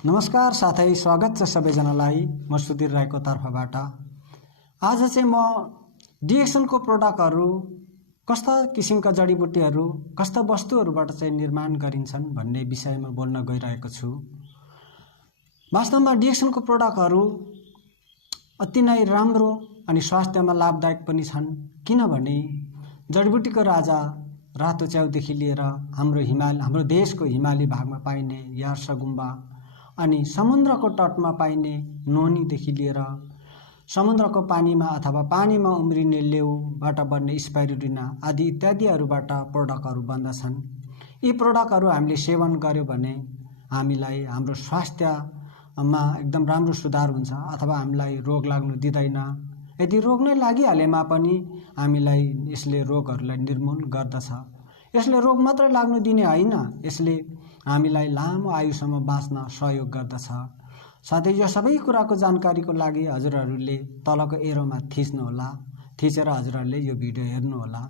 नमस्कार साथै स्वागत छ सबैजनालाई म सुधीर राईको तर्फबाट। आज चाहिँ म डिएक्सनको प्रोडक्टहरू कस्ता किसिमका जडीबुटीहरू कस्ता वस्तुहरूबाट चाहिँ निर्माण गरिन्छन् भन्ने विषयमा बोल्न गइरहेको छु। वास्तवमा डिएक्सनको प्रोडक्टहरू अति नै राम्रो अनि स्वास्थ्यमा लाभदायक पनि छन्, किनभने जडीबुटीको राजा रातो च्याउदेखि लिएर हाम्रो देशको हिमाली भागमा पाइने यार्सगुम्बा अनि समुद्रको तटमा पाइने नोनीदेखि लिएर समुद्रको पानीमा अथवा पानीमा उम्रिने लेउबाट बन्ने स्पाइरुलिना आदि इत्यादिहरूबाट प्रोडक्टहरू बन्दछन्। यी प्रोडक्टहरू हामीले सेवन गर्यो भने हामीलाई हाम्रो स्वास्थ्यमा एकदम राम्रो सुधार हुन्छ अथवा हामीलाई रोग लाग्नु दिँदैन। यदि रोग नै लागिहालेमा पनि हामीलाई यसले रोगहरूलाई निर्मूल गर्दछ। यसले रोग मात्र लाग्नु दिने होइन, यसले हामीलाई लामो आयुसम्म बाँच्न सहयोग गर्दछ। साथै यो सबै कुराको जानकारीको लागि हजुरहरूले तलको एरोमा थिच्नुहोला, थिचेर हजुरहरूले यो भिडियो हेर्नुहोला।